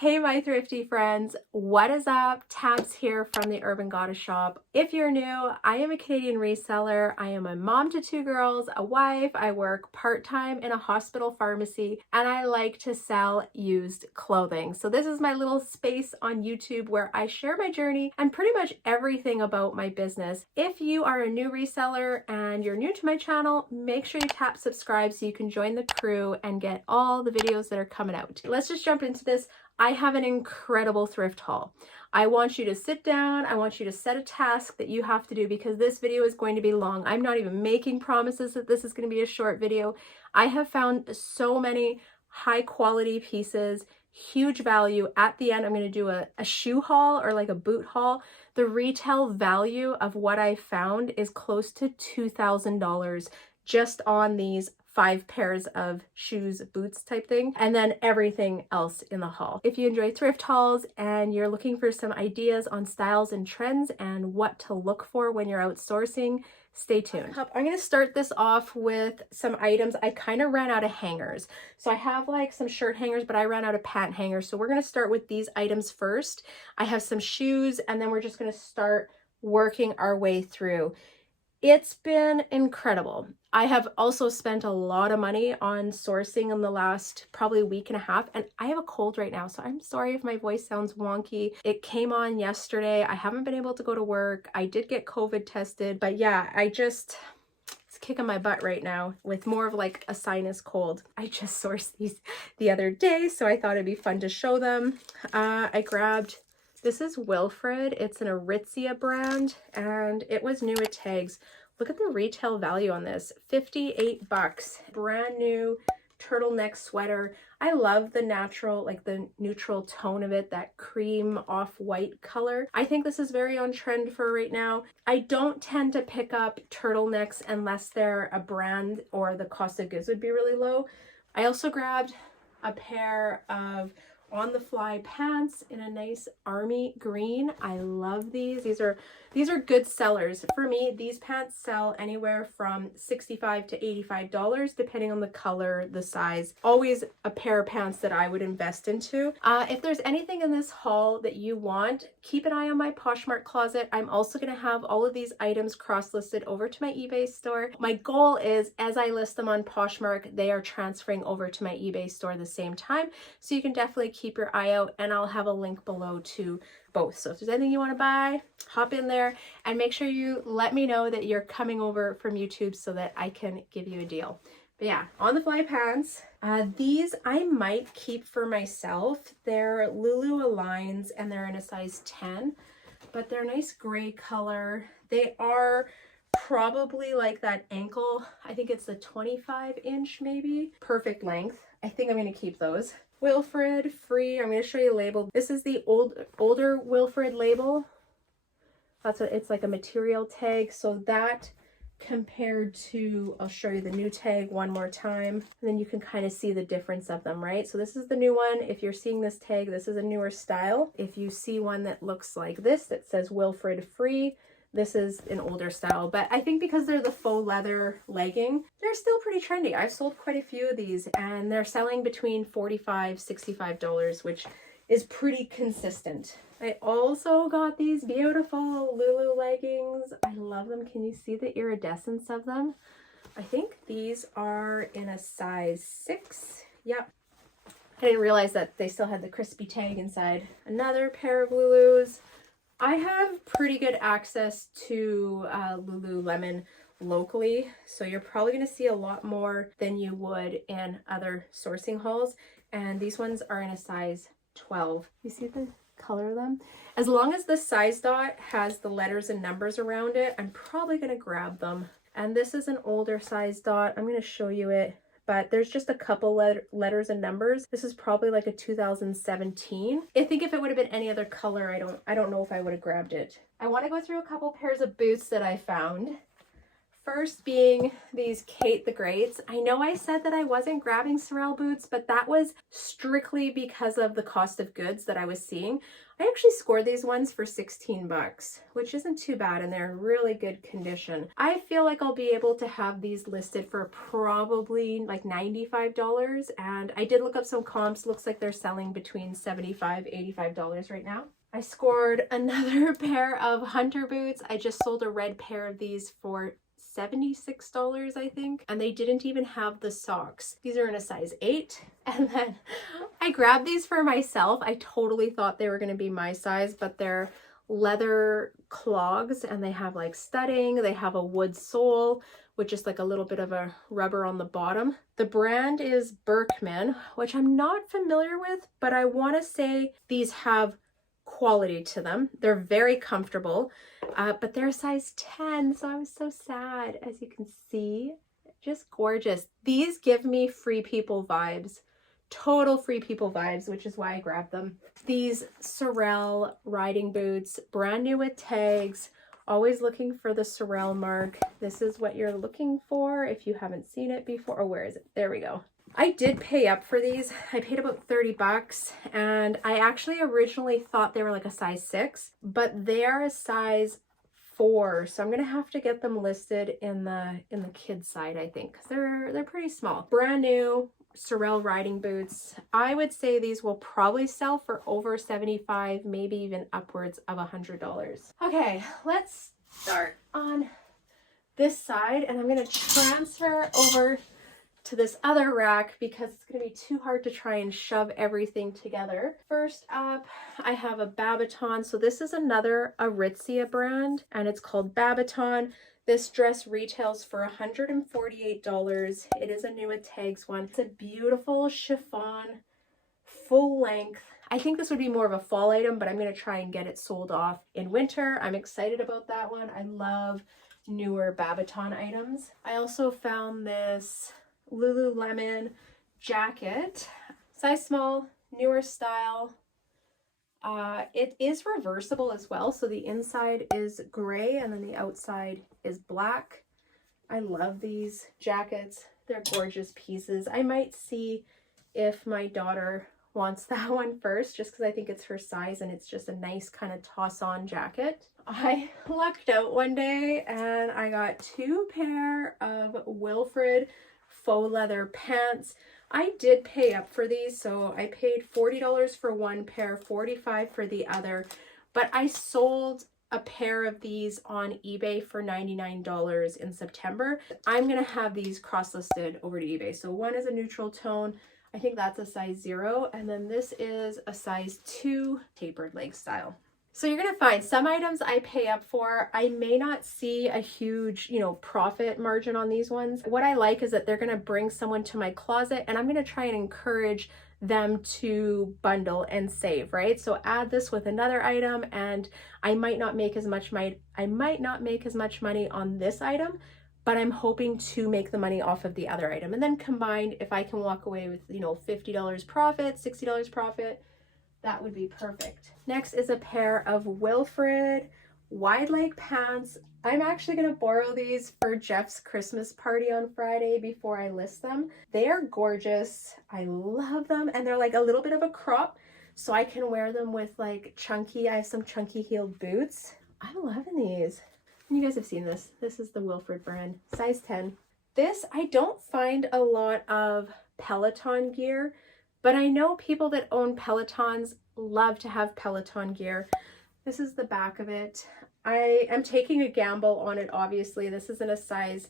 Hey my thrifty friends, what is up? Tabs here from the Urban Goddess shop. If you're new, I am a Canadian reseller. I am a mom to 2 girls, a wife. I work part-time in a hospital pharmacy, and I like to sell used clothing. So this is my little space on YouTube where I share my journey and pretty much everything about my business. If you are a new reseller and you're new to my channel, make sure you tap subscribe so you can join the crew and get all the videos that are coming out. Let's just jump into this. I have an incredible thrift haul. I want you to sit down. I want you to set a task that you have to do because this video is going to be long. I'm not even making promises that this is going to be a short video. I have found so many high quality pieces, huge value. At the end, I'm going to do a shoe haul or like a boot haul. The retail value of what I found is close to $2,000 just on these 5 pairs of shoes, boots type thing, and then everything else in the haul. If you enjoy thrift hauls and you're looking for some ideas on styles and trends and what to look for when you're outsourcing, stay tuned. I'm going to start this off with some items. I kind of ran out of hangers. So I have like some shirt hangers, but I ran out of pant hangers. So we're going to start with these items first. I have some shoes, and then we're just going to start working our way through. It's been incredible. I have also spent a lot of money on sourcing in the last probably week and a half, and I have a cold right now, so I'm sorry if my voice sounds wonky. It came on yesterday. I haven't been able to go to work. I did get COVID tested, but yeah, it's kicking my butt right now with more of like a sinus cold. I just sourced these the other day, so I thought it'd be fun to show them. I grabbed, this is Wilfred. It's an Aritzia brand, and it was new at tags. Look at the retail value on this, 58 bucks. Brand new turtleneck sweater. I love the natural, like the neutral tone of it, that cream off-white color. I think this is very on trend for right now. I don't tend to pick up turtlenecks unless they're a brand or the cost of goods would be really low. I also grabbed a pair of on-the-fly pants in a nice army green. I love these. These are good sellers. For me, these pants sell anywhere from $65 to $85 depending on the color, the size. Always a pair of pants that I would invest into. If there's anything in this haul that you want, keep an eye on my Poshmark closet. I'm also going to have all of these items cross-listed over to my eBay store. My goal is, as I list them on Poshmark, they are transferring over to my eBay store at the same time. So you can definitely keep your eye out, and I'll have a link below to both. So if there's anything you want to buy, hop in there and make sure you let me know that you're coming over from YouTube so that I can give you a deal. But yeah, on the fly pants. These I might keep for myself. They're Lululemon and they're in a size 10, but they're nice gray color. They are probably like that ankle. I think it's the 25-inch maybe. Perfect length. I think I'm going to keep those. Wilfred free. I'm going to show you a label. This is the older Wilfred label. That's what it's like, a material tag. So that compared to, I'll show you the new tag one more time, and then you can kind of see the difference of them, right? So this is the new one. If you're seeing this tag, this is a newer style. If you see one that looks like this that says Wilfred free, this is an older style, but I think because they're the faux leather legging, they're still pretty trendy. I've sold quite a few of these, and they're selling between $45, $65, which is pretty consistent. I also got these beautiful Lulu leggings. I love them. Can you see the iridescence of them? I think these are in a size 6. Yep. I didn't realize that they still had the crispy tag inside. Another pair of Lulus. I have pretty good access to Lululemon locally, so you're probably going to see a lot more than you would in other sourcing hauls, and these ones are in a size 12. You see the color of them? As long as the size dot has the letters and numbers around it, I'm probably going to grab them. And this is an older size dot. I'm going to show you it, but there's just a couple letters and numbers. This is probably like a 2017. I think if it would have been any other color, I don't know if I would have grabbed it. I want to go through a couple pairs of boots that I found. First being these Kate the Greats. I know I said that I wasn't grabbing Sorel boots, but that was strictly because of the cost of goods that I was seeing. I actually scored these ones for 16 bucks, which isn't too bad, and they're in really good condition. I feel like I'll be able to have these listed for probably like $95, and I did look up some comps. Looks like they're selling between $75, $85 right now. I scored another pair of hunter boots. I just sold a red pair of these for $76, I think, and they didn't even have the socks. These are in a size 8, and then I grabbed these for myself. I totally thought they were going to be my size, but they're leather clogs, and they have like studding. They have a wood sole with just like a little bit of a rubber on the bottom. The brand is Berkman, which I'm not familiar with, but I want to say these have quality to them. They're very comfortable, but they're a size 10, so I was so sad. As you can see, just gorgeous. These give me Free People vibes, total Free People vibes, which is why I grabbed them. These Sorel riding boots, brand new with tags. Always looking for the Sorel mark. This is what you're looking for if you haven't seen it before. Oh, where is it? There we go. I did pay up for these. I paid about 30 bucks, and I actually originally thought they were like a size 6, but they are a size 4. So I'm gonna have to get them listed in the kids side, I think, because they're pretty small. Brand new Sorel riding boots. I would say these will probably sell for over $75, maybe even upwards of $100. Okay, let's start on this side, and I'm gonna transfer over to this other rack because it's going to be too hard to try and shove everything together. First up, I have a Babaton. So this is another Aritzia brand, and it's called Babaton. This dress retails for $148. It is a new with tags one. It's a beautiful chiffon, full length. I think this would be more of a fall item, but I'm going to try and get it sold off in winter. I'm excited about that one. I love newer Babaton items. I also found this Lululemon jacket, size small, newer style. It is reversible as well, so the inside is gray and then the outside is black. I love these jackets. They're gorgeous pieces. I might see if my daughter wants that one first, just because I think it's her size and it's just a nice kind of toss-on jacket. I lucked out one day and I got 2 pair of Wilfred faux leather pants. I did pay up for these, so I paid $40 for one pair, $45 for the other, but I sold a pair of these on eBay for $99 in September. I'm gonna have these cross-listed over to eBay. So one is a neutral tone. I think that's a size 0, and then this is a size 2 tapered leg style. So you're going to find some items I pay up for. I may not see a huge, profit margin on these ones. What I like is that they're going to bring someone to my closet, and I'm going to try and encourage them to bundle and save, right? So add this with another item, and I might not make as much money on this item, but I'm hoping to make the money off of the other item. And then combined, if I can walk away with, $50 profit, $60 profit, that would be perfect. Next is a pair of Wilfred wide leg pants. I'm actually going to borrow these for Jeff's Christmas party on Friday before I list them. They are gorgeous. I love them. And they're like a little bit of a crop, so I can wear them with like I have some chunky heeled boots. I'm loving these. You guys have seen this. This is the Wilfred brand, size 10. This, I don't find a lot of Peloton gear, but I know people that own Pelotons love to have Peloton gear. This is the back of it. I am taking a gamble on it, obviously. This isn't a size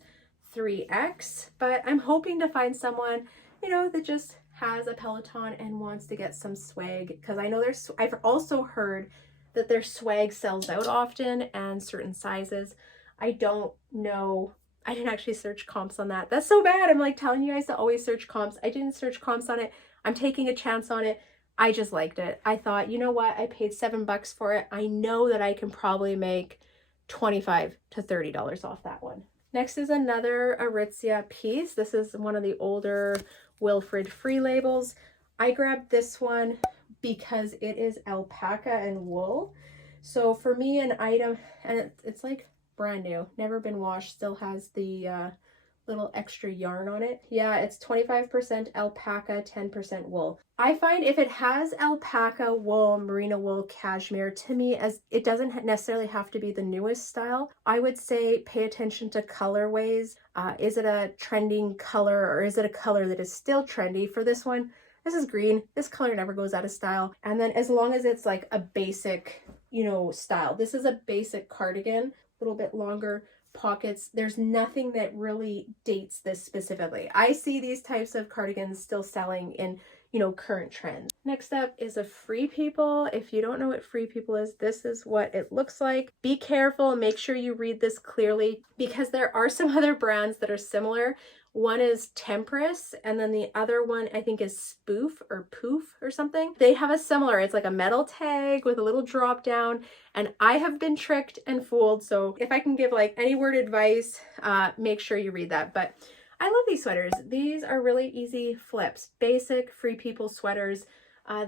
3X, but I'm hoping to find someone, that just has a Peloton and wants to get some swag, because I know I've also heard that their swag sells out often and certain sizes. I don't know. I didn't actually search comps on that. That's so bad. I'm like telling you guys to always search comps. I didn't search comps on it. I'm taking a chance on it. I just liked it. I thought, you know what? I paid $7 for it. I know that I can probably make $25 to $30 off that one. Next is another Aritzia piece. This is one of the older Wilfred free labels. I grabbed this one because it is alpaca and wool. So for me, an item, and it's like brand new, never been washed, still has the little extra yarn on it. Yeah, it's 25% alpaca, 10% wool. I find if it has alpaca, wool, merino wool, cashmere, to me, as it doesn't necessarily have to be the newest style, I would say pay attention to colorways. Is it a trending color, or is it a color that is still trendy? For this one, this is green. This color never goes out of style. And then as long as it's like a basic, you know, style. This is a basic cardigan, a little bit longer pockets. There's nothing that really dates this specifically. I see these types of cardigans still selling in, you know, current trends. Next up is a Free People. If you don't know what Free People is, this is what it looks like. Be careful, make sure you read this clearly, because there are some other brands that are similar. One is Tempress, and then the other one I think is Spoof or Poof or something. They have a similar, it's like a metal tag with a little drop down, and I have been tricked and fooled. So if I can give like any word advice, make sure you read that. But I love these sweaters. These are really easy flips, basic Free People sweaters.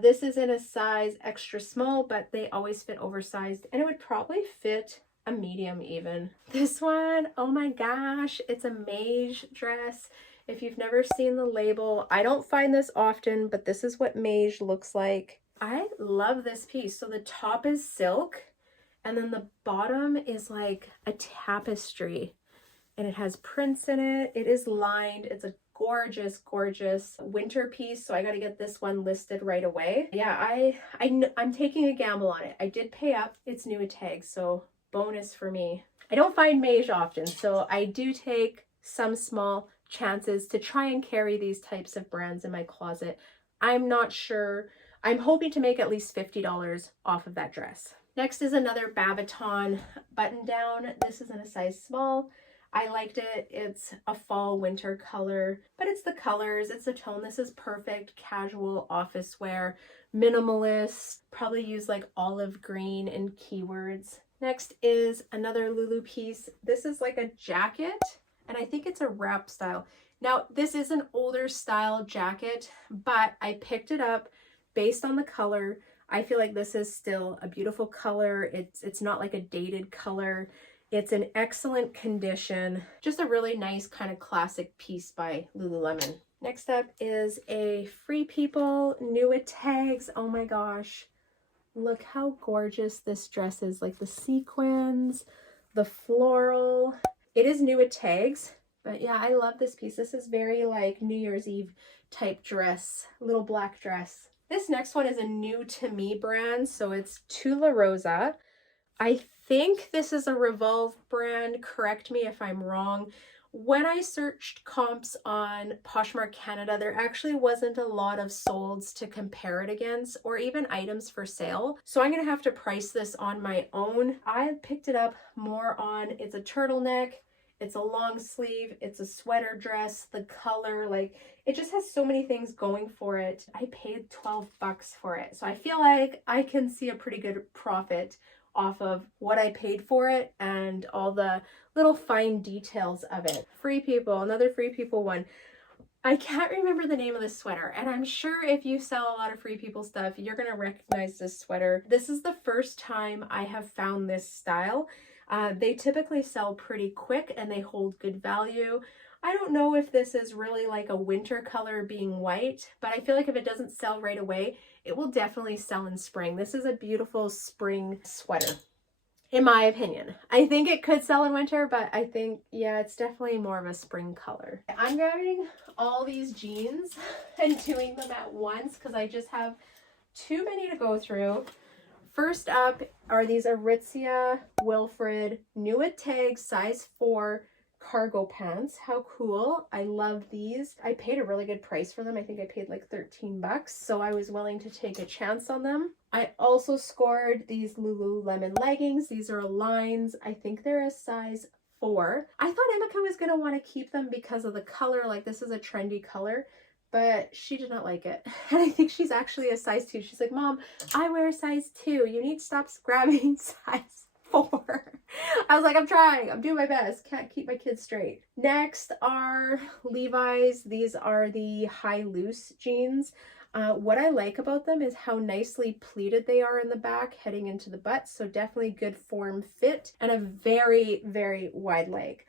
This is in a size extra small, but they always fit oversized, and it would probably fit a medium even. This one, oh my gosh, it's a mage dress. If you've never seen the label, I don't find this often, but this is what mage looks like. I love this piece. So the top is silk, and then the bottom is like a tapestry, and it has prints in it. It is lined. It's a gorgeous, gorgeous winter piece. So I got to get this one listed right away. Yeah, I'm taking a gamble on it. I did pay up. It's new at tag, so bonus for me. I don't find mage often, so I do take some small chances to try and carry these types of brands in my closet. I'm not sure. I'm hoping to make at least $50 off of that dress. Next is another Babaton button down. This is in a size small. I liked it. It's a fall winter color, but it's the colors, it's the tone. This is perfect casual office wear, minimalist, probably use like olive green in keywords. Next is another Lulu piece. This is like a jacket, and I think it's a wrap style. Now, this is an older style jacket, but I picked it up based on the color. I feel like this is still a beautiful color. It's not like a dated color. It's in excellent condition. Just a really nice kind of classic piece by Lululemon. Next up is a Free People, new at tags. Oh my gosh. Look how gorgeous this dress is, like the sequins, the floral. It is new at tags, but yeah, I love this piece. This is very like New Year's Eve type dress, little black dress. This next one is a new to me brand, so it's To La Rosa. I think this is a Revolve brand, correct me if I'm wrong. When I searched comps on Poshmark Canada, there actually wasn't a lot of solds to compare it against, or even items for sale. So I'm gonna have to price this on my own. I picked it up more on, it's a turtleneck, it's a long sleeve, it's a sweater dress, the color, like it just has so many things going for it. I paid 12 bucks for it. So I feel like I can see a pretty good profit off of what I paid for it and all the little fine details of it. Free People, another Free People one. I can't remember the name of this sweater, and I'm sure if you sell a lot of Free People stuff, you're gonna recognize this sweater. This is the first time I have found this style. They typically sell pretty quick and they hold good value. I don't know if this is really like a winter color being white, but I feel like if it doesn't sell right away, it will definitely sell in spring. This is a beautiful spring sweater, in my opinion. I think it could sell in winter, but I think, yeah, it's definitely more of a spring color. I'm grabbing all these jeans and doing them at once because I just have too many to go through. First up are these Aritzia Wilfred new at tag size 4 cargo pants. How cool. I love these. I paid a really good price for them. I think I paid like 13 bucks, so I was willing to take a chance on them. I also scored these Lululemon leggings. These are lines. I think they're a size 4. I thought Emika was going to want to keep them because of the color. Like, this is a trendy color, but she did not like it. And I think she's actually a size 2. She's like, Mom, I wear a size 2. You need to stop grabbing size 4. I was like, I'm trying. I'm doing my best. Can't keep my kids straight. Next are Levi's. These are the high loose jeans. What I like about them is how nicely pleated they are in the back heading into the butt. So definitely good form fit and a very, very wide leg.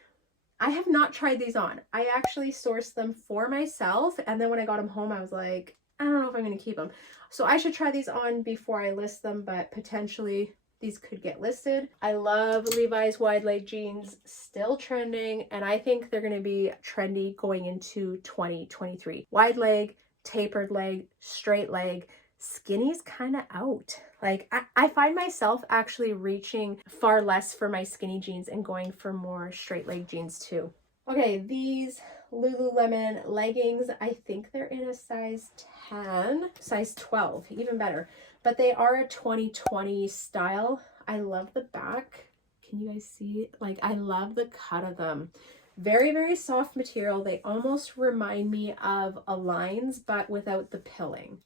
I have not tried these on. I actually sourced them for myself. And then when I got them home, I was like, I don't know if I'm going to keep them. So I should try these on before I list them, but potentially these could get listed. I love Levi's wide leg jeans, still trending. And I think they're going to be trendy going into 2023. Wide leg, tapered leg, straight leg, skinny's kind of out. Like I find myself actually reaching far less for my skinny jeans and going for more straight leg jeans too. Okay, these Lululemon leggings, I think they're in a size 10, size 12, even better. But they are a 2020 style. I love the back. Can you guys see it? Like, I love the cut of them. Very, very soft material. They almost remind me of Aligns, but without the pilling.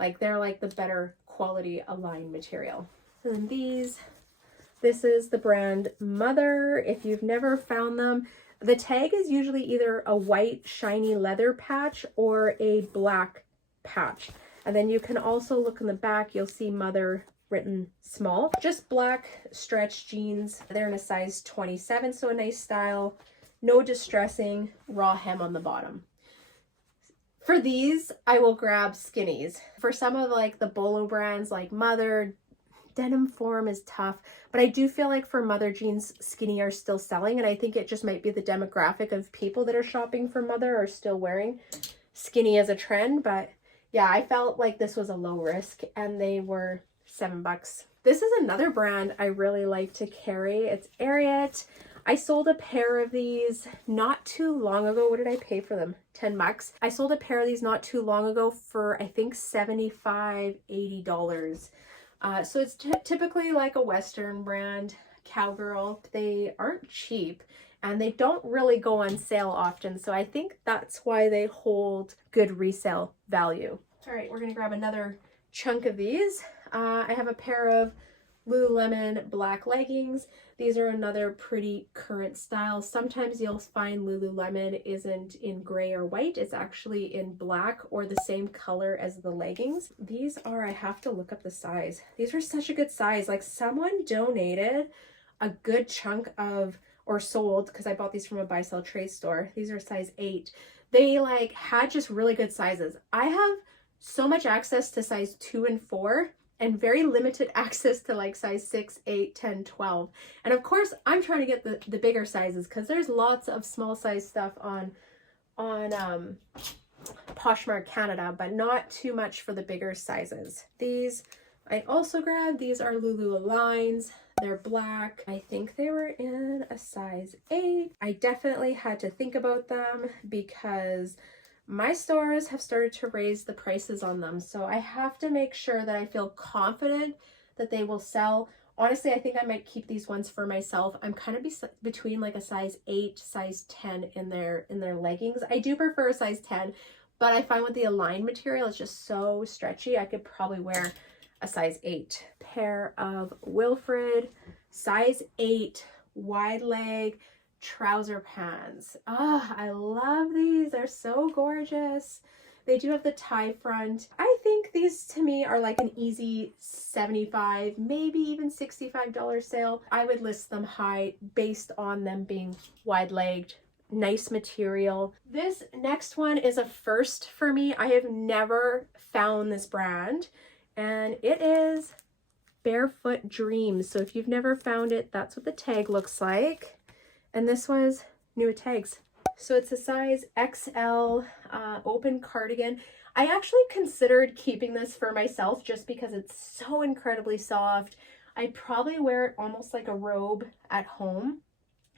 Like, they're like the better quality Align material. And then these, this is the brand Mother. If you've never found them, the tag is usually either a white shiny leather patch or a black patch. And then you can also look in the back, you'll see Mother written small. Just black stretch jeans. They're in a size 27, so a nice style. No distressing, raw hem on the bottom. For these, I will grab skinnies. For some of like the Bolo brands like Mother, denim form is tough, but I do feel like for Mother jeans, skinny are still selling, and I think it just might be the demographic of people that are shopping for Mother are still wearing skinny as a trend. But yeah, I felt like this was a low risk, and they were $7. This is another brand I really like to carry. It's Aritzia. I sold a pair of these not too long ago. What did I pay for them? $10. I sold a pair of these not too long ago for I think $75, $80. So it's typically like a Western brand, Cowgirl. They aren't cheap and they don't really go on sale often. So I think that's why they hold good resale value. All right, we're gonna grab another chunk of these. I have a pair of Lululemon black leggings. These are another pretty current style. Sometimes you'll find Lululemon isn't in gray or white. It's actually in black or the same color as the leggings. These are, I have to look up the size. These were such a good size. Like someone donated a good chunk of, or sold, because I bought these from a buy sell trade store. These are size 8. They like had just really good sizes. I have so much access to size 2 and 4. And very limited access to like size 6, 8, 10, 12. And of course, I'm trying to get the bigger sizes because there's lots of small size stuff on Poshmark Canada, but not too much for the bigger sizes. These I also grabbed. These are Lulu Aligns. They're black. I think they were in a size 8. I definitely had to think about them because my stores have started to raise the prices on them. So I have to make sure that I feel confident that they will sell. Honestly, I think I might keep these ones for myself. I'm kind of between like a size 8, size 10 in their leggings. I do prefer a size 10, but I find with the Align material, it's just so stretchy. I could probably wear a size 8. Pair of Wilfred, size 8, wide leg, trouser pants. Oh, I love these. They're so gorgeous. They do have the tie front. I think these to me are like an easy $75, maybe even $65 sale. I would list them high based on them being wide-legged, nice material. This next one is a first for me. I have never found this brand, and it is Barefoot Dreams. So if you've never found it, that's what the tag looks like. And this was new with tags. So it's a size XL open cardigan. I actually considered keeping this for myself just because it's so incredibly soft. I'd probably wear it almost like a robe at home.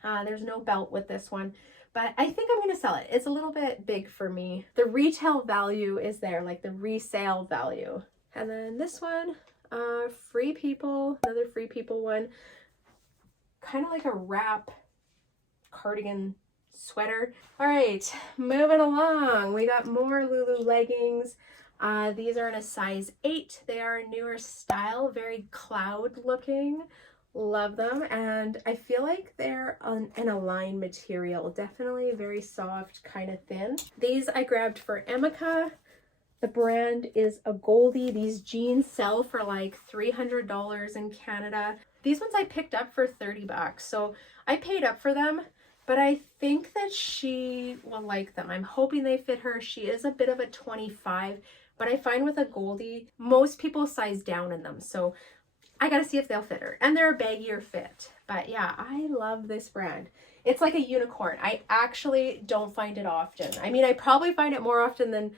There's no belt with this one, but I think I'm going to sell it. It's a little bit big for me. The retail value is there, like the resale value. And then this one, Free People, another Free People one, kind of like a wrap cardigan sweater. All right, moving along. We got more Lulu leggings. These are in a size 8. They are a newer style, very cloud looking. Love them. And I feel like they're an Align material. Definitely very soft, kind of thin. These I grabbed for Emika. The brand is a Goldie. These jeans sell for like $300 in Canada. These ones I picked up for 30 bucks. So I paid up for them, but I think that she will like them. I'm hoping they fit her. She is a bit of a 25, but I find with a Goldie, most people size down in them. So I gotta see if they'll fit her. And they're a baggier fit. But yeah, I love this brand. It's like a unicorn. I actually don't find it often. I mean, I probably find it more often than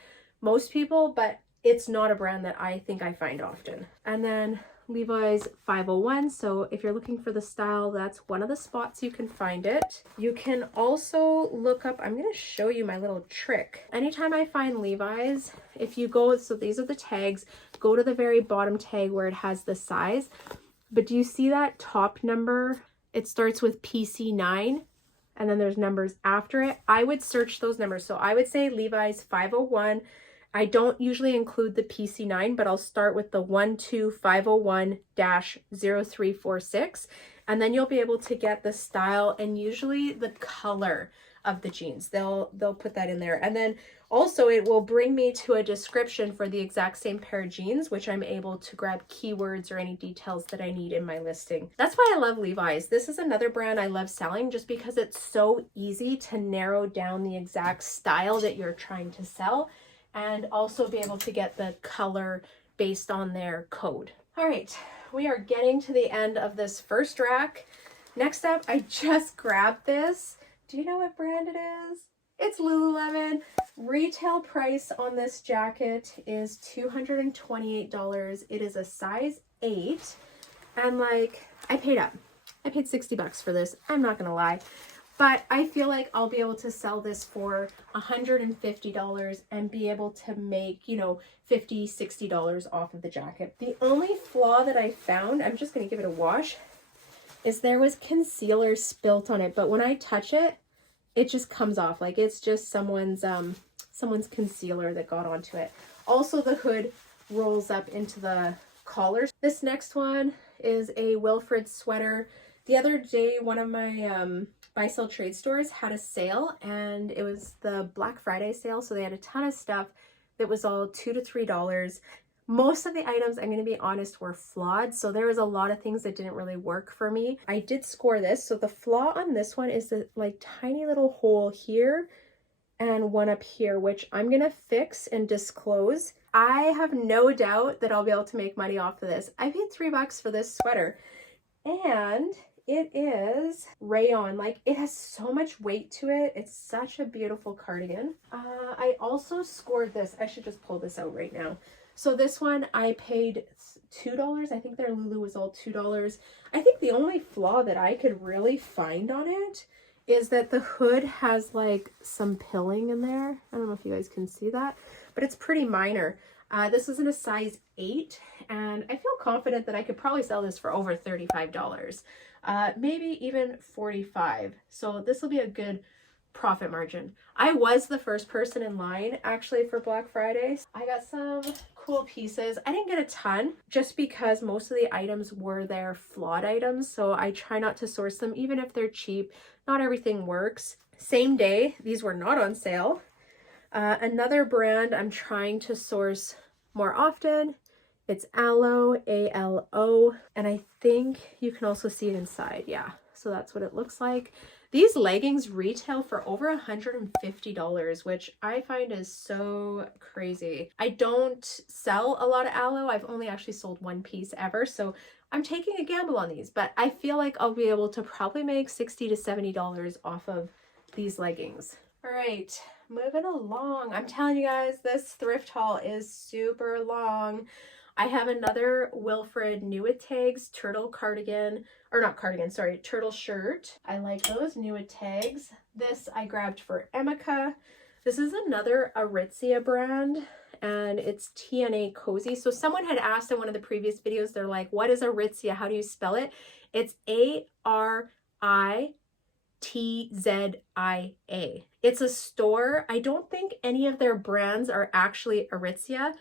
most people, but it's not a brand that I think I find often. And then Levi's 501. So if you're looking for the style, that's one of the spots you can find it. You can also look up, I'm going to show you my little trick. Anytime I find Levi's, if you go, so these are the tags, go to the very bottom tag where it has the size. But do you see that top number? It starts with PC9 and then there's numbers after it. I would search those numbers. So I would say Levi's 501. I don't usually include the PC9, but I'll start with the 12501-0346, and then you'll be able to get the style and usually the color of the jeans. They'll put that in there. And then also it will bring me to a description for the exact same pair of jeans, which I'm able to grab keywords or any details that I need in my listing. That's why I love Levi's. This is another brand I love selling just because it's so easy to narrow down the exact style that you're trying to sell, and also be able to get the color based on their code. All right, we are getting to the end of this first rack. Next up, I just grabbed this. Do you know what brand it is? It's Lululemon. Retail price on this jacket is $228. It is a size 8. And like, I paid up. I paid 60 bucks for this. I'm not gonna lie. But I feel like I'll be able to sell this for $150 and be able to make, you know, $50, $60 off of the jacket. The only flaw that I found, I'm just going to give it a wash, is there was concealer spilt on it. But when I touch it, it just comes off. Like it's just someone's concealer that got onto it. Also, the hood rolls up into the collar. This next one is a Wilfred sweater. The other day, one of my buy sell trade stores had a sale, and it was the Black Friday sale, so they had a ton of stuff that was all $2 to $3. Most of the items, I'm going to be honest, were flawed, so there was a lot of things that didn't really work for me. I did score this, so the flaw on this one is the like tiny little hole here and one up here, which I'm going to fix and disclose. I have no doubt that I'll be able to make money off of this. I paid $3 for this sweater, and it is rayon. Like, it has so much weight to it. It's such a beautiful cardigan. I also scored this. I should just pull this out right now. So this one I paid $2. I think their Lulu was all $2. I think the only flaw that I could really find on it is that the hood has like some pilling in there. I don't know if you guys can see that, but it's pretty minor. This is in a size 8, and I feel confident that I could probably sell this for over $35. Maybe even 45. So this will be a good profit margin. I was the first person in line actually for Black Friday. I got some cool pieces. I didn't get a ton just because most of the items were their flawed items. So I try not to source them even if they're cheap. Not everything works. Same day, these were not on sale. Another brand I'm trying to source more often, it's Alo, A-L-O, and I think you can also see it inside. Yeah, so that's what it looks like. These leggings retail for over $150, which I find is so crazy. I don't sell a lot of Alo. I've only actually sold one piece ever, so I'm taking a gamble on these, but I feel like I'll be able to probably make $60 to $70 off of these leggings. All right, moving along. I'm telling you guys, this thrift haul is super long. I have another Wilfred new with tags turtle cardigan, or not cardigan, sorry, turtle shirt. I like those new with tags. This I grabbed for Emika. This is another Aritzia brand, and it's TNA Cozy. So someone had asked in one of the previous videos, they're like, what is Aritzia? How do you spell it? It's A-R-I-T-Z-I-A. It's a store. I don't think any of their brands are actually Aritzia.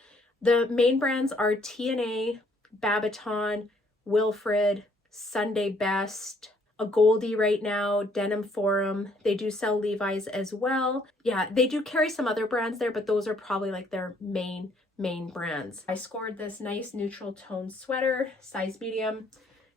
The main brands are TNA, Babaton, Wilfred, Sunday Best, a Goldie right now, Denim Forum. They do sell Levi's as well. Yeah, they do carry some other brands there, but those are probably like their main brands. I scored this nice neutral tone sweater, size medium.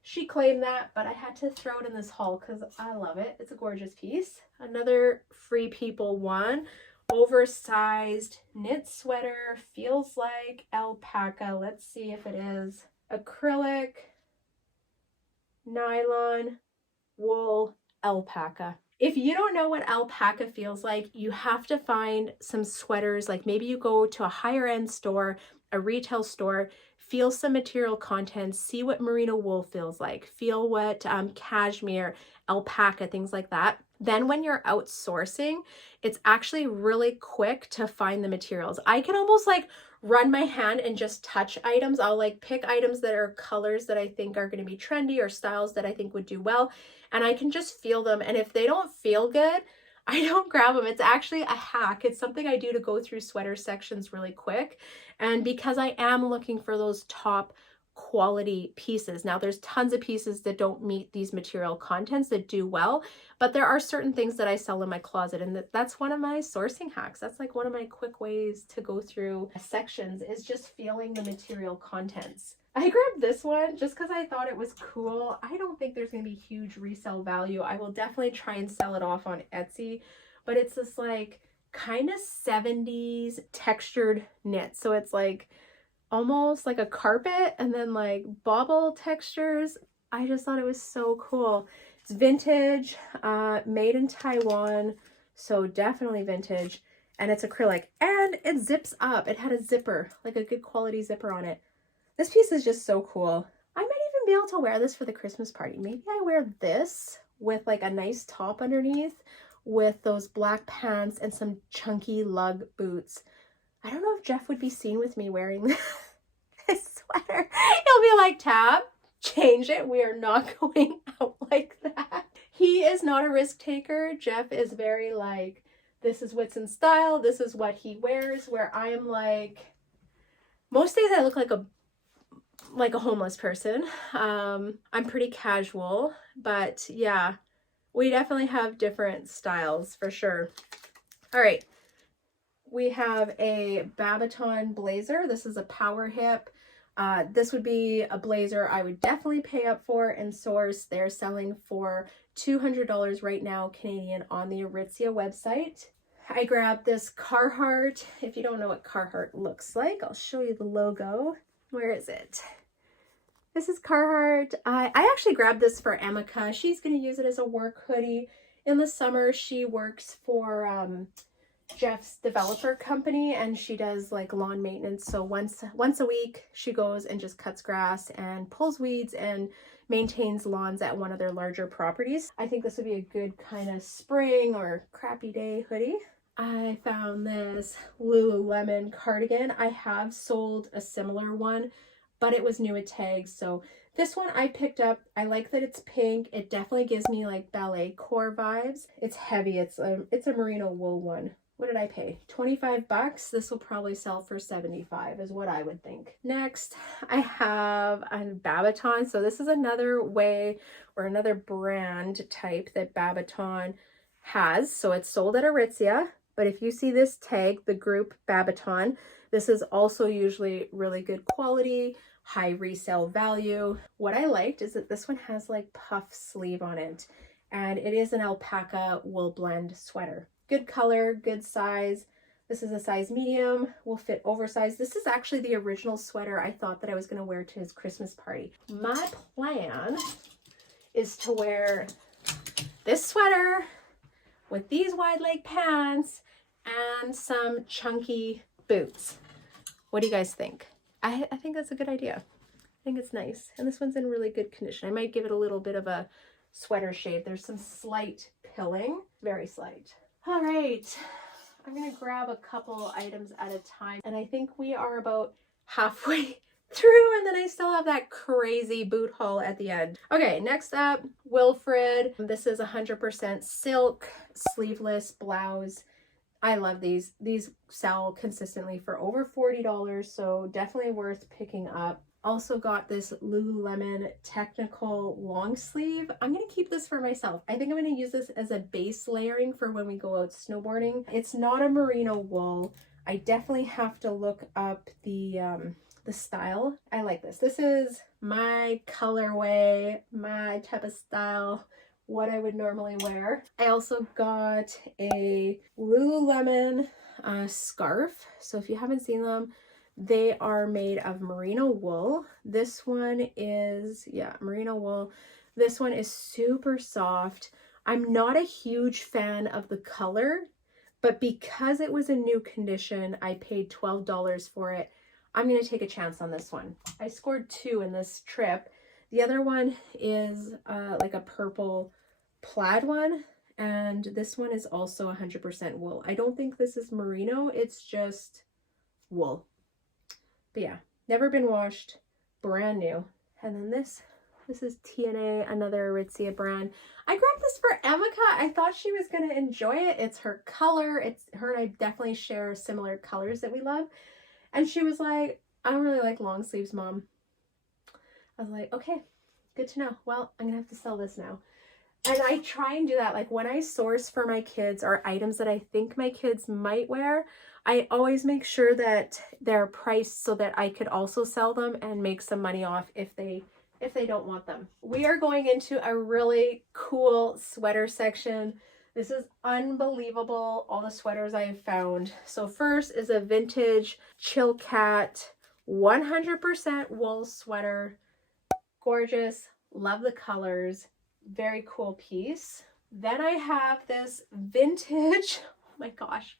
She claimed that, but I had to throw it in this haul because I love it. It's a gorgeous piece. Another Free People one. Oversized knit sweater, feels like alpaca. Let's see if it is. Acrylic, nylon, wool, alpaca. If you don't know what alpaca feels like, you have to find some sweaters. Like maybe you go to a higher end store, a retail store, feel some material content, see what merino wool feels like, feel what cashmere, alpaca, things like that. Then when you're outsourcing, it's actually really quick to find the materials. I can almost like run my hand and just touch items. I'll like pick items that are colors that I think are going to be trendy or styles that I think would do well, and I can just feel them. And if they don't feel good, I don't grab them. It's actually a hack. It's something I do to go through sweater sections really quick. And because I am looking for those top quality pieces. Now there's tons of pieces that don't meet these material contents that do well, but there are certain things that I sell in my closet, and that's one of my sourcing hacks. That's like one of my quick ways to go through sections, is just feeling the material contents. I grabbed this one just because I thought it was cool. I don't think there's going to be huge resale value. I will definitely try and sell it off on Etsy, but it's this like kind of 70s textured knit. So it's like almost like a carpet and then like bauble textures. I just thought it was so cool. It's vintage, made in Taiwan, so definitely vintage, and it's acrylic, and it zips up. It had a zipper, like a good quality zipper on it. This piece is just so cool. I might even be able to wear this for the Christmas party. Maybe I wear this with like a nice top underneath with those black pants and some chunky lug boots. I don't know if Jeff would be seen with me wearing this sweater. He'll be like, Tab, change it. We are not going out like that. He is not a risk taker. Jeff is very like, this is what's in style. This is what he wears. Where I am like, most days I look like a homeless person. I'm pretty casual, but yeah, we definitely have different styles for sure. All right. We have a Babaton blazer. This is a power hip. This would be a blazer I would definitely pay up for and source. They're selling for $200 right now Canadian on the Aritzia website. I grabbed this Carhartt. If you don't know what Carhartt looks like, I'll show you the logo. Where is it? This is Carhartt. I actually grabbed this for Emika. She's going to use it as a work hoodie. In the summer, she works for Jeff's developer company, and she does like lawn maintenance. So once a week she goes and just cuts grass and pulls weeds and maintains lawns at one of their larger properties. I think this would be a good kind of spring or crappy day hoodie. I found this Lululemon cardigan. I have sold a similar one, but it was new at tags. So this one I picked up. I like that it's pink. It definitely gives me like ballet core vibes. It's heavy. It's a merino wool one. What did I pay? 25 bucks. This will probably sell for 75 is what I would think. Next, I have a Babaton. So this is another way or another brand type that Babaton has. So it's sold at Aritzia, but if you see this tag, the group Babaton, this is also usually really good quality, high resale value. What I liked is that this one has like puff sleeve on it, and it is an alpaca wool blend sweater. Good color, good size. This is a size medium, will fit oversized. This is actually the original sweater I thought that I was going to wear to his Christmas party. My plan is to wear this sweater with these wide leg pants and some chunky boots. What do you guys think? I think that's a good idea. I think it's nice. And this one's in really good condition. I might give it a little bit of a sweater shade. There's some slight pilling, very slight. All right, I'm gonna grab a couple items at a time, and I think we are about halfway through, and then I still have that crazy boot haul at the end. Okay, next up, Wilfred. This is 100% silk, sleeveless blouse. I love these. These sell consistently for over $40, so definitely worth picking up. Also got this Lululemon technical long sleeve. I'm gonna keep this for myself. I think I'm gonna use this as a base layering for when we go out snowboarding. It's not a merino wool. I definitely have to look up the style. I like this. This is my colorway, my type of style, what I would normally wear. I also got a Lululemon scarf. So if you haven't seen them, they are made of merino wool. This one is, yeah, merino wool. This one is super soft. I'm not a huge fan of the color, but because it was a new condition, I paid $12 for it. I'm going to take a chance on this one. I scored 2 in this trip. The other one is like a purple plaid one, and this one is also 100% wool. I don't think this is merino, it's just wool. But yeah, never been washed, brand new. And then this is TNA, another Aritzia brand. I grabbed this for Emika. I thought she was going to enjoy it. It's her color. It's her and I definitely share similar colors that we love. And she was like, I don't really like long sleeves, Mom. I was like, okay, good to know. Well, I'm going to have to sell this now. And I try and do that. Like when I source for my kids or items that I think my kids might wear, I always make sure that they're priced so that I could also sell them and make some money off if they don't want them. We are going into a really cool sweater section. This is unbelievable, all the sweaters I have found. So first is a vintage Chill Cat 100% wool sweater. Gorgeous, love the colors, very cool piece. Then I have this vintage, oh my gosh,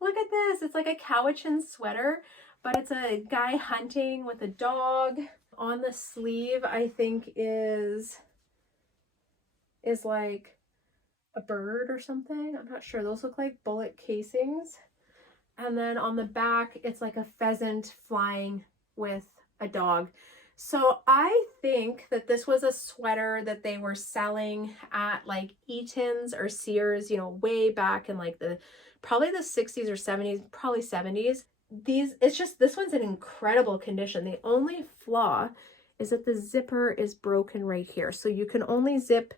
look at this. It's like a Cowichan sweater, but it's a guy hunting with a dog. On the sleeve, I think is like a bird or something. I'm not sure. Those look like bullet casings. And then on the back, it's like a pheasant flying with a dog. So I think that this was a sweater that they were selling at like Eaton's or Sears, you know, way back in like probably the 60s or 70s, probably 70s. It's just, this one's in incredible condition. The only flaw is that the zipper is broken right here. So you can only zip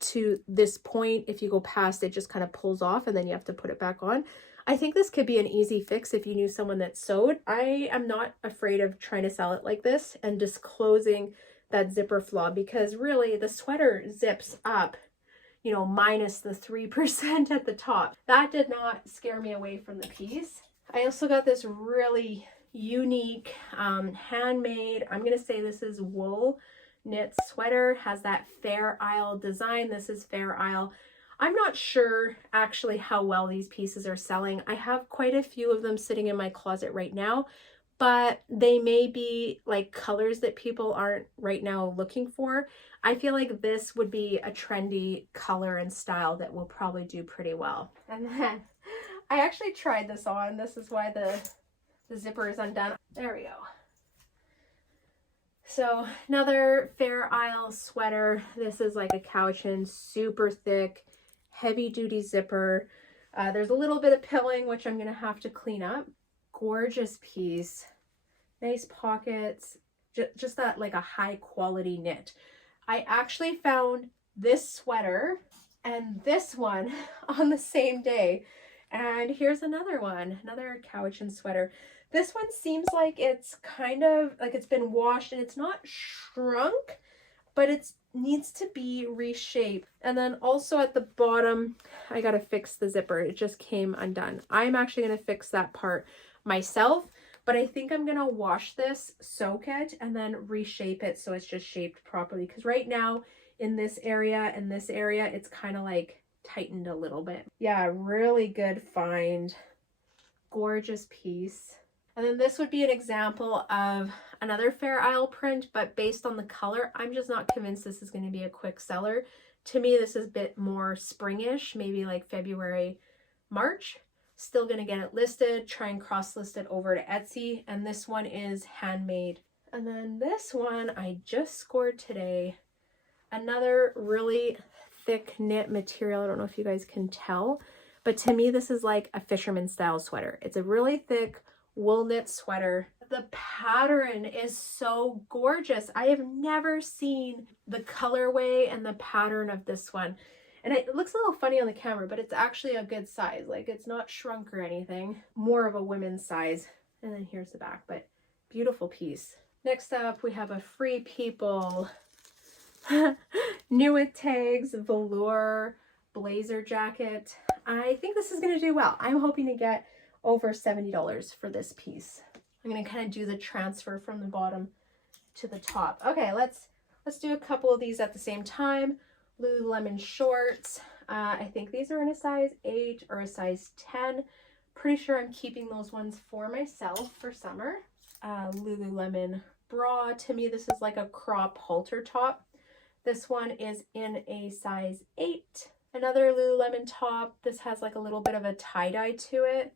to this point. If you go past, it just kind of pulls off and then you have to put it back on. I think this could be an easy fix if you knew someone that sewed. I am not afraid of trying to sell it like this and disclosing that zipper flaw, because really the sweater zips up, you know, minus the 3% at the top. That did not scare me away from the piece. I also got this really unique handmade, I'm going to say this is wool knit sweater, has that Fair Isle design. This is Fair Isle. I'm not sure actually how well these pieces are selling. I have quite a few of them sitting in my closet right now, but they may be like colors that people aren't right now looking for. I feel like this would be a trendy color and style that will probably do pretty well. And then I actually tried this on. This is why the zipper is undone. There we go. So another Fair Isle sweater. This is like a Cowichan, super thick, heavy duty zipper. There's a little bit of pilling, which I'm going to have to clean up. Gorgeous piece. Nice pockets. Just that like a high quality knit. I actually found this sweater and this one on the same day. And here's another one, another Cowichan sweater. This one seems like it's kind of like it's been washed and it's not shrunk, but it needs to be reshaped. And then also at the bottom, I got to fix the zipper. It just came undone. I'm actually going to fix that part myself, but I think I'm going to wash this, soak it, and then reshape it so it's just shaped properly. Because right now in this area and this area, it's kind of like tightened a little bit. Yeah, really good find. Gorgeous piece. And then this would be an example of another Fair Isle print, but based on the color, I'm just not convinced this is going to be a quick seller. To me, this is a bit more springish, maybe like February, March. Still going to get it listed, try and cross-list it over to Etsy. And this one is handmade. And then this one I just scored today. Another really thick knit material. I don't know if you guys can tell, but to me, this is like a fisherman style sweater. It's a really thick wool knit sweater. the pattern is so gorgeous. I have never seen the colorway and the pattern of this one. And it looks a little funny on the camera, but it's actually a good size. Like, it's not shrunk or anything. More of a women's size. And then here's the back, but beautiful piece. Next up, we have a Free People new with tags velour blazer jacket. I think this is going to do well. I'm hoping to get over $70 for this piece. I'm going to kind of do the transfer from the bottom to the top. Okay, let's do a couple of these at the same time. Lululemon shorts. I think these are in a size 8 or a size 10. Pretty sure I'm keeping those ones for myself for summer. Lululemon bra. To me, this is like a crop halter top. This one is in a size 8. Another Lululemon top. This has like a little bit of a tie-dye to it.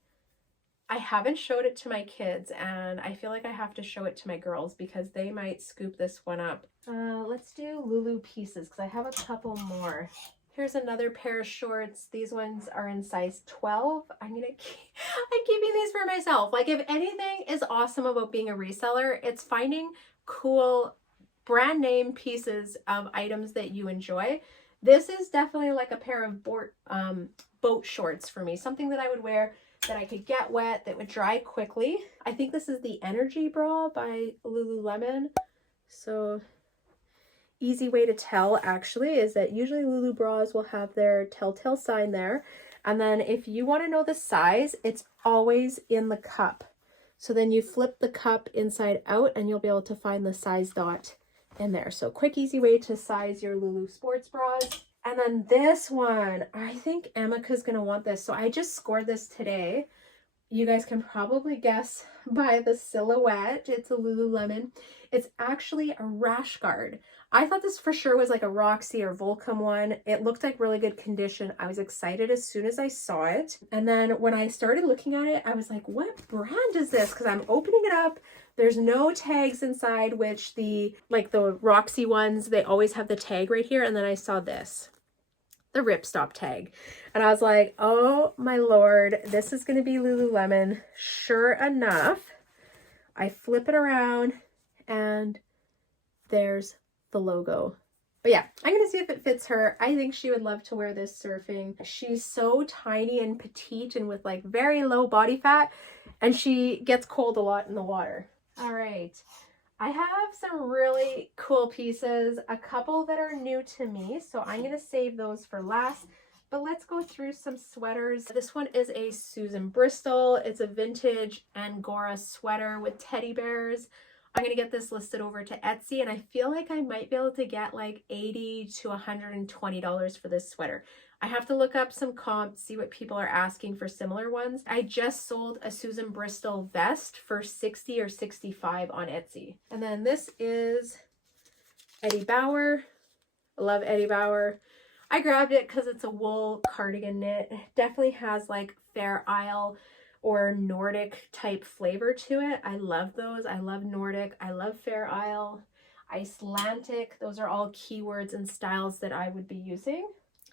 I haven't showed it to my kids, and I feel like I have to show it to my girls because they might scoop this one up. Let's do Lulu pieces because I have a couple more. Here's another pair of shorts. These ones are in size 12. I'm keeping these for myself. Like, if anything is awesome about being a reseller, it's finding cool brand name pieces of items that you enjoy. This is definitely like a pair of boat shorts for me. Something that I would wear that I could get wet, that would dry quickly. I think this is the Energy Bra by Lululemon. So easy way to tell actually is that usually Lulu bras will have their telltale sign there. And then if you want to know the size, it's always in the cup. So then you flip the cup inside out and you'll be able to find the size dot in there. So quick, easy way to size your Lulu sports bras. And then this one, I think Emika's going to want this. So I just scored this today. You guys can probably guess by the silhouette. It's a Lululemon. It's actually a rash guard. I thought this for sure was like a Roxy or Volcom one. It looked like really good condition. I was excited as soon as I saw it. And then when I started looking at it, I was like, what brand is this? Because I'm opening it up. There's no tags inside, which the Roxy ones, they always have the tag right here. And then I saw this, the ripstop tag. And I was like, oh my Lord, this is going to be Lululemon. Sure enough, I flip it around and there's the logo. But yeah, I'm going to see if it fits her. I think she would love to wear this surfing. She's so tiny and petite and with like very low body fat, and she gets cold a lot in the water. All right. I have some really cool pieces, a couple that are new to me, so I'm going to save those for last. But let's go through some sweaters. This one is a Susan Bristol. It's a vintage Angora sweater with teddy bears. I'm going to get this listed over to Etsy, and I feel like I might be able to get like $80 to $120 for this sweater. I have to look up some comps, see what people are asking for similar ones. I just sold a Susan Bristol vest for $60 or $65 on Etsy. And then this is Eddie Bauer. I love Eddie Bauer. I grabbed it because it's a wool cardigan knit. It definitely has like Fair Isle or Nordic type flavor to it. I love those. I love Nordic. I love Fair Isle, Icelandic. Those are all keywords and styles that I would be using.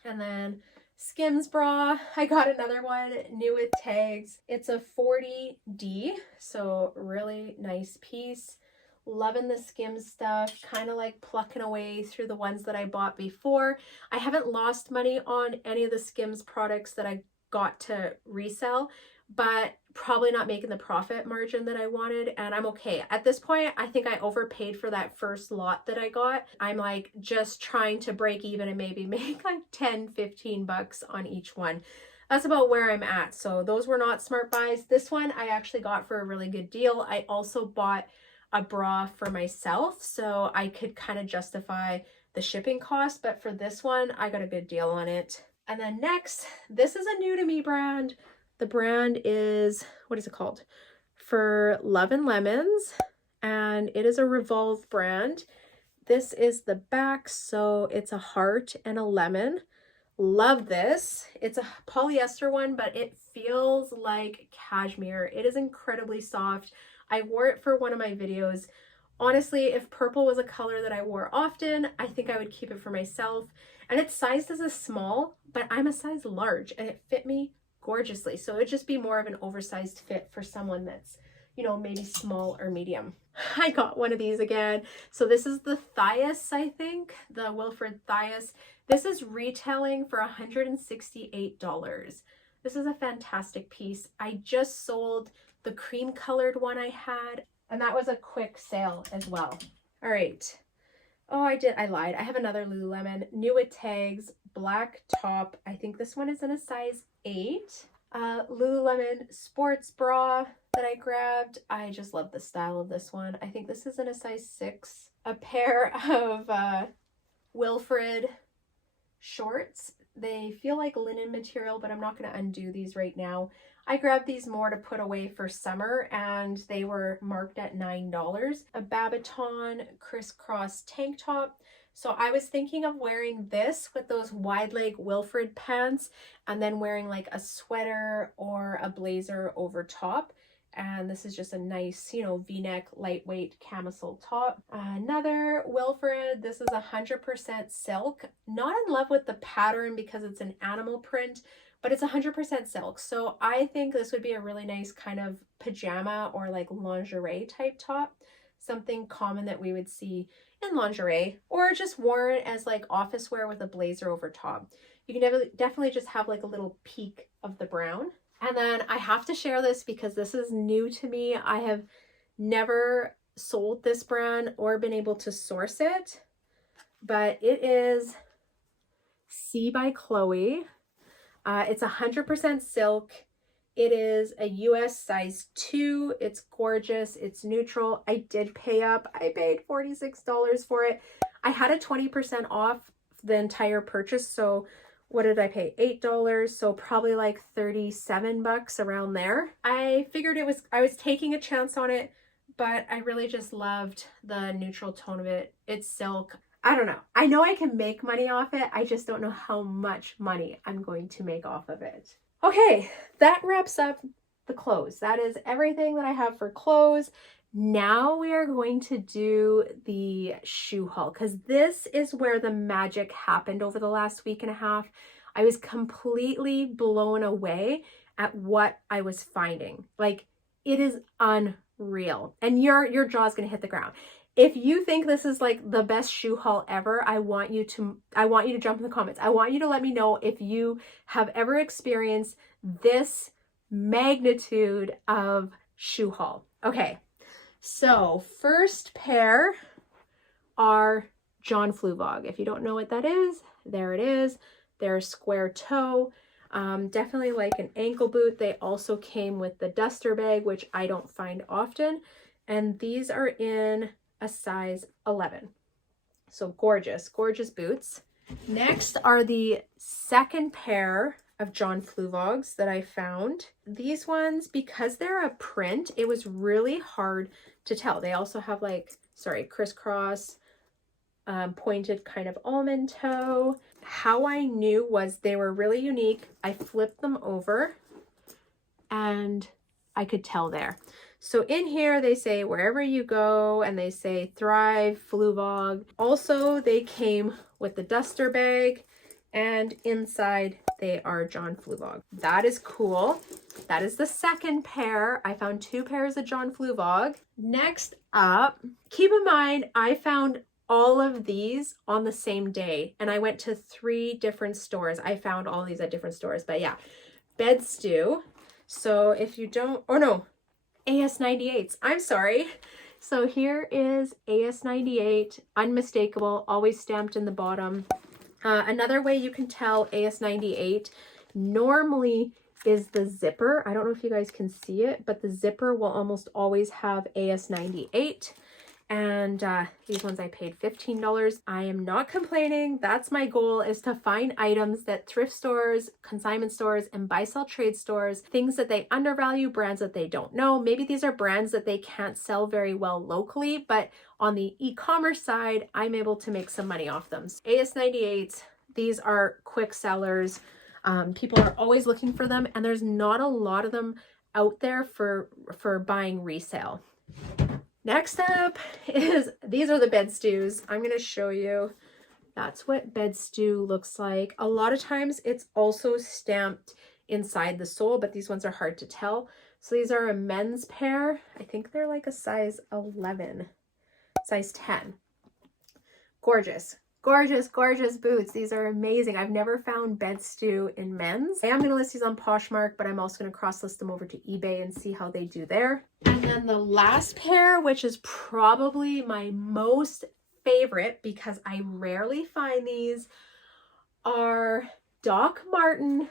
And then Skims bra. I got another one new with tags. It's a 40D, so really nice piece. Loving the Skims stuff, kind of like plucking away through the ones that I bought before. I haven't lost money on any of the Skims products that I got to resell, but probably not making the profit margin that I wanted, and I'm okay. At this point, I think I overpaid for that first lot that I got. I'm like just trying to break even and maybe make like 10, 15 bucks on each one. That's about where I'm at. So those were not smart buys. This one I actually got for a really good deal. I also bought a bra for myself, so I could kind of justify the shipping cost, but for this one, I got a good deal on it. And then next, this is a new to me brand. The brand is, what is it called? For Love and Lemons, and it is a Revolve brand. This is the back, so it's a heart and a lemon. Love this. It's a polyester one, but it feels like cashmere. It is incredibly soft. I wore it for one of my videos. Honestly, if purple was a color that I wore often, I think I would keep it for myself. And it's sized as a small, but I'm a size large, and it fit me gorgeusly. So it would just be more of an oversized fit for someone that's, you know, maybe small or medium. I got one of these again. So this is the Thias, I think, the Wilfred Thias. This is retailing for $168. This is a fantastic piece. I just sold the cream colored one I had, and that was a quick sale as well. All right. Oh, I lied. I have another Lululemon, new with tags, black top. I think this one is in a size 8. Lululemon sports bra that I grabbed. I just love the style of this one. I think this is in a size 6. A pair of Wilfred shorts. They feel like linen material, but I'm not going to undo these right now. I grabbed these more to put away for summer, and they were marked at $9. A Babaton crisscross tank top. So I was thinking of wearing this with those wide leg Wilfred pants, and then wearing like a sweater or a blazer over top. And this is just a nice, you know, v-neck lightweight camisole top. Another Wilfred. This is 100% silk. Not in love with the pattern because it's an animal print, but it's 100% silk. So I think this would be a really nice kind of pajama or like lingerie type top. Something common that we would see in lingerie, or just worn as like office wear with a blazer over top. You can definitely just have like a little peek of the brown. And then I have to share this because this is new to me. I have never sold this brand or been able to source it, but it is C by Chloe. It's 100% silk. It is a US size 2. It's gorgeous. It's neutral. I did pay up. I paid $46 for it. I had a 20% off the entire purchase. So what did I pay? $8. So probably like 37 bucks around there. I figured I was taking a chance on it, but I really just loved the neutral tone of it. It's silk. I don't know. I know I can make money off it. I just don't know how much money I'm going to make off of it. Okay, that wraps up the clothes. That is everything that I have for clothes. Now we are going to do the shoe haul, because this is where the magic happened over the last week and a half. I was completely blown away at what I was finding. Like, it is unreal. And your jaw's gonna hit the ground. If you think this is like the best shoe haul ever, I want you to jump in the comments. I want you to let me know if you have ever experienced this magnitude of shoe haul. Okay, so first pair are John Fluvog. If you don't know what that is, there it is. They're square toe. Definitely like an ankle boot. They also came with the duster bag, which I don't find often. And these are in a size 11. So gorgeous, gorgeous boots. Next are the second pair of John Fluvogs that I found. These ones, because they're a print, it was really hard to tell. They also have like, crisscross, pointed kind of almond toe. How I knew was they were really unique. I flipped them over and I could tell there. So in here they say wherever you go, and they say Thrive, Fluvog. Also, they came with the duster bag, and inside they are John Fluvog. That is cool. That is the second pair. I found 2 pairs of John Fluvog. Next up, keep in mind I found all of these on the same day, and I went to 3 different stores. I found all these at different stores, but yeah, Bed Stew. So if you don't, oh no, AS98s. I'm sorry. So here is AS98, unmistakable, always stamped in the bottom. Another way you can tell AS98 normally is the zipper. I don't know if you guys can see it, but the zipper will almost always have AS98. And these ones I paid $15. I am not complaining. That's my goal, is to find items that thrift stores, consignment stores, and buy-sell trade stores, things that they undervalue, brands that they don't know. Maybe these are brands that they can't sell very well locally, but on the e-commerce side, I'm able to make some money off them. So AS98s, these are quick sellers. People are always looking for them, and there's not a lot of them out there for buying resale. Next up is, these are the Bed Stews. I'm going to show you. That's what Bed Stew looks like. A lot of times it's also stamped inside the sole, but these ones are hard to tell. So these are a men's pair. I think they're like a size 11, size 10. Gorgeous. Gorgeous, gorgeous boots. These are amazing. I've never found bed stew in men's. I am going to list these on Poshmark, but I'm also going to cross list them over to eBay and see how they do there. And then the last pair, which is probably my most favorite because I rarely find these, are Doc Marten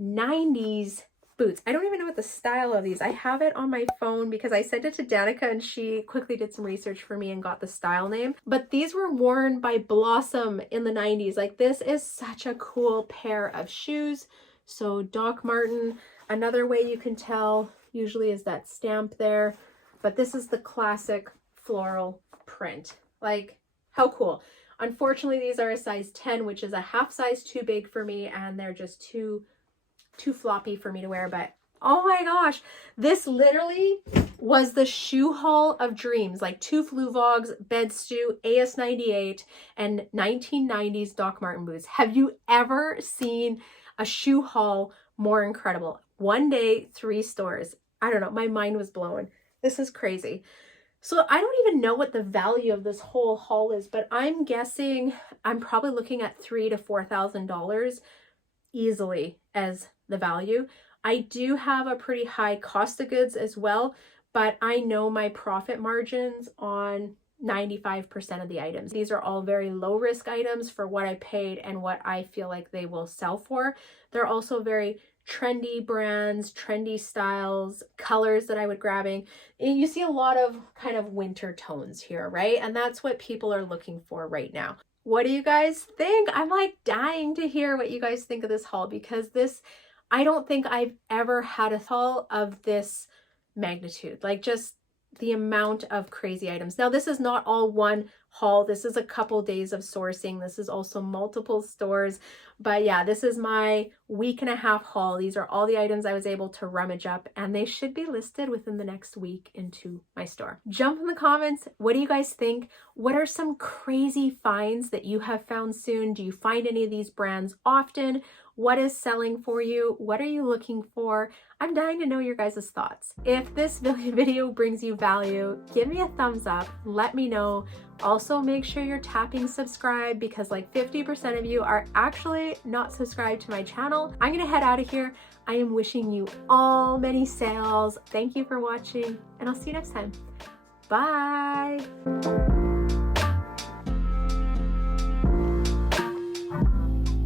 90s boots. I don't even know what the style of these. I have it on my phone because I sent it to Danica and she quickly did some research for me and got the style name. But these were worn by Blossom in the 90s. Like, this is such a cool pair of shoes. So Doc Marten, another way you can tell usually is that stamp there, but this is the classic floral print. Like, how cool. Unfortunately, these are a size 10, which is a half size too big for me, and they're just too floppy for me to wear. But oh my gosh, this literally was the shoe haul of dreams. Like two Fluvogs, bed stew, AS98, and 1990s Doc Marten boots. Have you ever seen a shoe haul more incredible? One day, 3 stores. I don't know, my mind was blown. This is crazy. So I don't even know what the value of this whole haul is, but I'm guessing I'm probably looking at $3,000 to $4,000 easily as the value. I do have a pretty high cost of goods as well, but I know my profit margins on 95% of the items. These are all very low risk items for what I paid and what I feel like they will sell for. They're also very trendy brands, trendy styles, colors that I would grabbing. And you see a lot of kind of winter tones here, right? And that's what people are looking for right now. What do you guys think? I'm like dying to hear what you guys think of this haul, because this, I don't think I've ever had a haul of this magnitude. Like, just the amount of crazy items. Now, this is not all one haul. This is a couple days of sourcing. This is also multiple stores. But yeah, this is my week and a half haul. These are all the items I was able to rummage up, and they should be listed within the next week into my store. Jump in the comments. What do you guys think? What are some crazy finds that you have found soon? Do you find any of these brands often? What is selling for you? What are you looking for? I'm dying to know your guys' thoughts. If this video brings you value, give me a thumbs up. Let me know. Also, make sure you're tapping subscribe, because like 50% of you are actually not subscribed to my channel. I'm gonna head out of here. I am wishing you all many sales. Thank you for watching, and I'll see you next time. Bye.